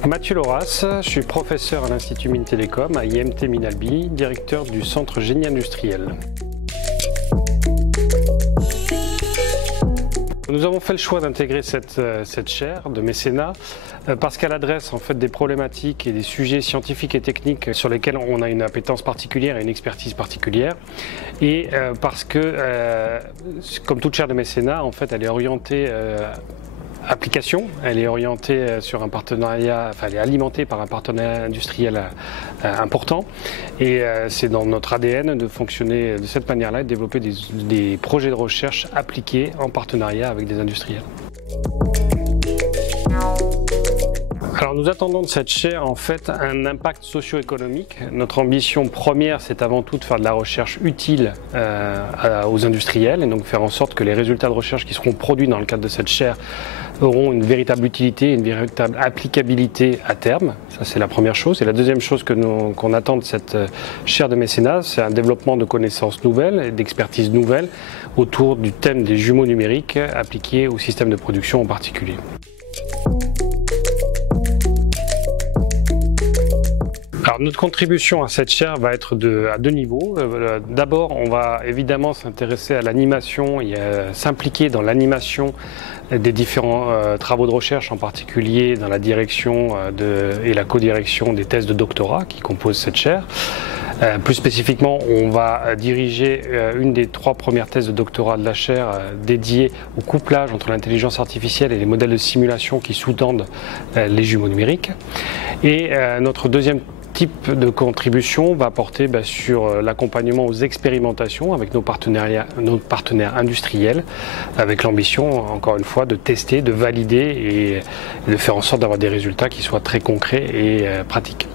Donc Mathieu Loras, je suis professeur à l'Institut Mines Télécom à IMT Minalbi, directeur du Centre Génie Industriel. Nous avons fait le choix d'intégrer cette chaire de mécénat parce qu'elle adresse en fait des problématiques et des sujets scientifiques et techniques sur lesquels on a une appétence particulière et une expertise particulière, et parce que comme toute chaire de mécénat, en fait, elle est orientée application, elle est orientée sur un partenariat, enfin elle est alimentée par un partenariat industriel important, et c'est dans notre ADN de fonctionner de cette manière-là et de développer des projets de recherche appliqués en partenariat avec des industriels. Alors nous attendons de cette chaire en fait un impact socio-économique. Notre ambition première, c'est avant tout de faire de la recherche utile aux industriels, et donc faire en sorte que les résultats de recherche qui seront produits dans le cadre de cette chaire auront une véritable utilité, une véritable applicabilité à terme. Ça, c'est la première chose. Et la deuxième chose qu'on attend de cette chaire de mécénat, c'est un développement de connaissances nouvelles et d'expertise nouvelles autour du thème des jumeaux numériques appliqués au système de production en particulier. Alors, notre contribution à cette chaire va être à deux niveaux. D'abord, on va évidemment s'intéresser à l'animation et s'impliquer dans l'animation des différents travaux de recherche, en particulier dans la direction et la co-direction des thèses de doctorat qui composent cette chaire. Plus spécifiquement, on va diriger une des 3 premières thèses de doctorat de la chaire dédiée au couplage entre l'intelligence artificielle et les modèles de simulation qui sous-tendent les jumeaux numériques. Et notre deuxième type de contribution va porter sur l'accompagnement aux expérimentations avec nos partenaires industriels, avec l'ambition, encore une fois, de tester, de valider et de faire en sorte d'avoir des résultats qui soient très concrets et pratiques.